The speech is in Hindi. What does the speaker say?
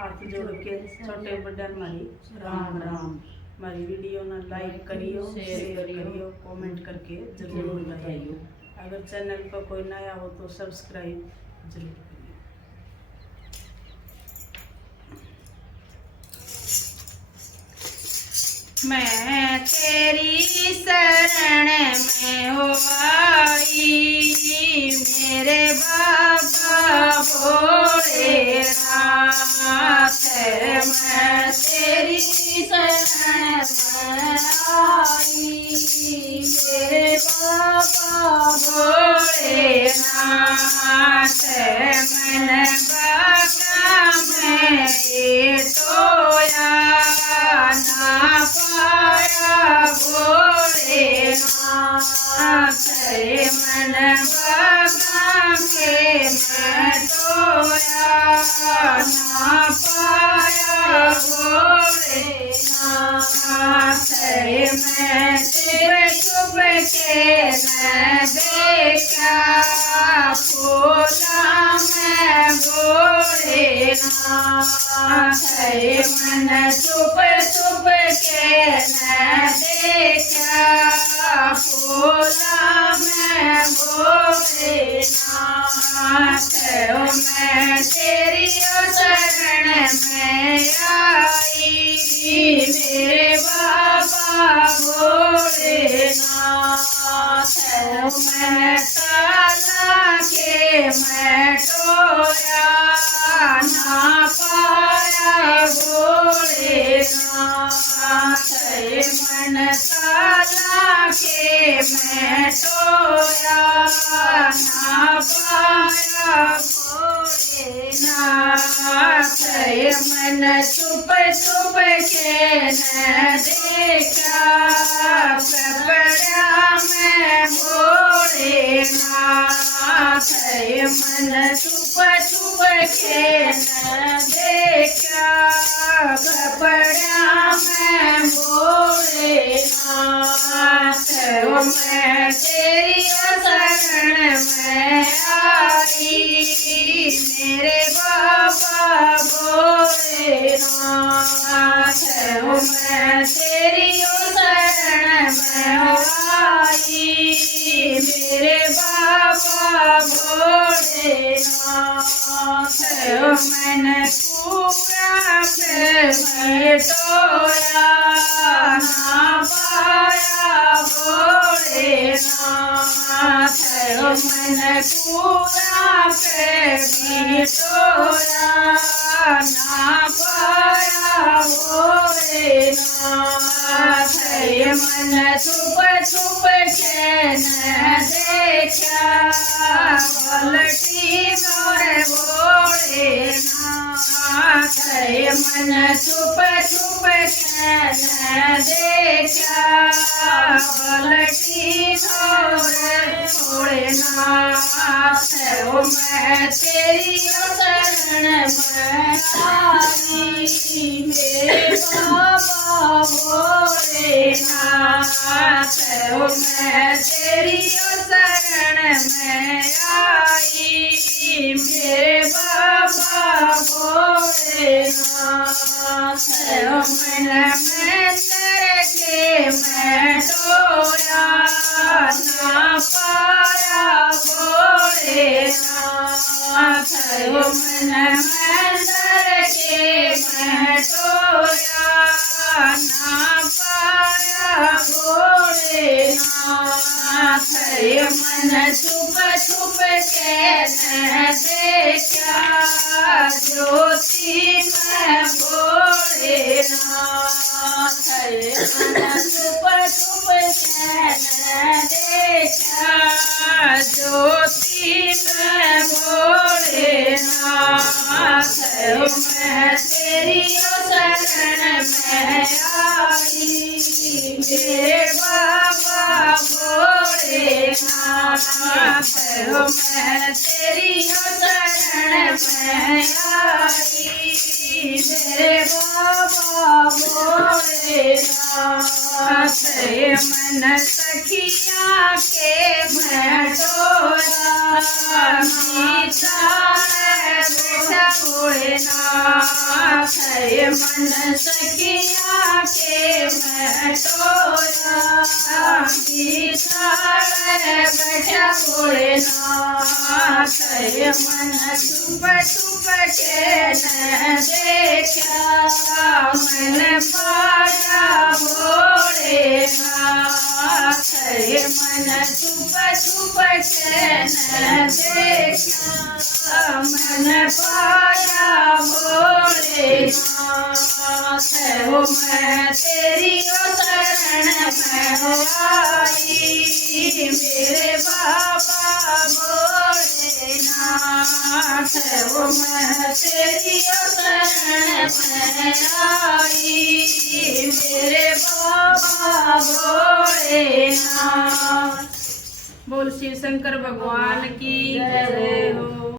हाथ जोड़ के छोटे बड़ा मारी राम राम। मारी वीडियो ना लाइक करियो, शेयर करियो, कमेंट करके जरूर बताइयो। अगर चैनल पर कोई नया हो तो सब्सक्राइब जरूर करियो। मैं तेरी शरण में हो आई, मेरे बाबा भोलेनाथ। मैं तेरी शरण में आई, मेरे बाबा भोलेनाथ। मन बागा में ये सोया ना पाया भोलेनाथ। मन बागा के मैं सोया ना पाया भोलेनाथ। मैं तेरे छुप के न देखा फूला मैं भोलेनाथ। मन छुप छुप के न देखा फूला मैं भोलेनाथ। मैं तेरी शरण में आई, मेरे बाबा भोलेनाथ। मैं ताला के मैं टोया ना पाया भोलेनाथ। मन ताला के मैं टोया ना पाया भोलेनाथ। मन छुप छुप के न देखा कपड़ा मैं भोलेनाथ। मन छुप छुप के न देखा कपड़ा मैं भोलेनाथ। मैं तेरी शरण में आई, मेरे बाबा भोलेनाथ। मैं तेरी शरण में आई, मेरे बाबा भोलेनाथ। मैंने पूरा प्रेम तोया ना पाया भोलेनाथ। मैंने पूरा प्रेम तोया ना पाया भोलेनाथ। मन छुप छुप के न देखा पलटी मोर भोलेनाथ। मन छुप छुप के न देखा पलटी मोर भोलेनाथ। मैं तेरी शरण में आई, मेरे बाबा भोलेनाथ। मैं तेरी शरण में आई, मेरे बाबा भोलेनाथ। मैं तेरे के मैं टोया ना पाया भोलेनाथ। मैं तेरे के मैं टोया ना पाया भोलेनाथ। मन छुप छुप के न देखा ज्योति मैं भोलेनाथ। मन छुप छुप के न देखा ज्योति मैं भोलेनाथ। मैं तेरी शरण में आई, मेरे बाबा भोलेनाथ। मैं तेरी शरण में आई, मेरे बाबा भोलेनाथ। मन सखिया के मैं डोरा मीठा बेटा भोलेनाथ। थये मन सखिया के मैं टोरा बैठा भोलेनाथ थये मन चुप चुप के न देखा मन पाया भोलेनाथ थये मन चुप चुप के न देखा मन पाया भोलेनाथ हो मैं तेरी शरण में आई मेरे बाबा भोलेनाथ हो मैं तेरी शरण में आई मेरे बाबा भोलेनाथ। बोल शिव शंकर भगवान की जय हो।